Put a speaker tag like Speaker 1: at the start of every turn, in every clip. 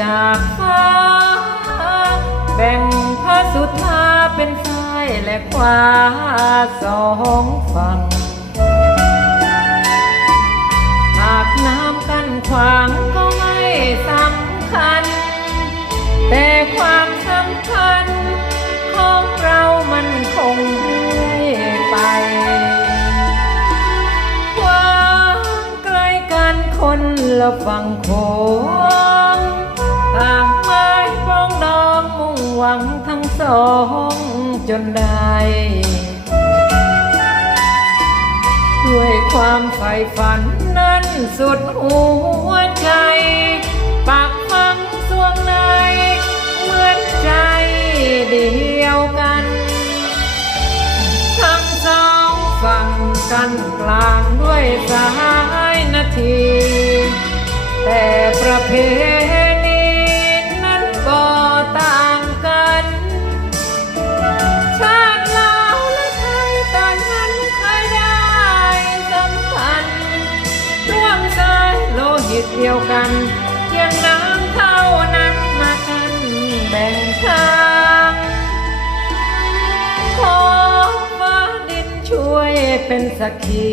Speaker 1: จากฟ้า แบ่งพระสุธาเป็นซ้ายและขวาสองฝั่ง หากน้ำกั้นขวางก็ไม่สำคัญ แต่ความสำคัญ ของเรามันคงเรื่อยไปความใกล้กันคนละฝั่งโข วังทั้งสองจนได้ ด้วยความใฝ่ฝันนั้นสุดหัวใจ ปากฟังสวงในเหมือนใจเดียวกัน ทั้งสองฝั่งกันกลางด้วยสายนาที แต่ประเพ เดียวกันเพียงน้ำเท่านั้นมากันแบ่งทางขอฟ้าดินช่วยเป็นสักขี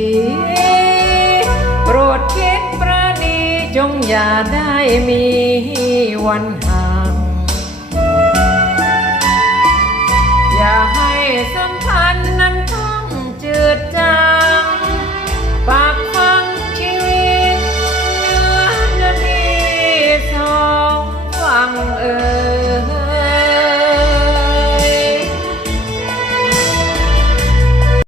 Speaker 1: โปรดคิดประณีจงอย่าได้มีวันหา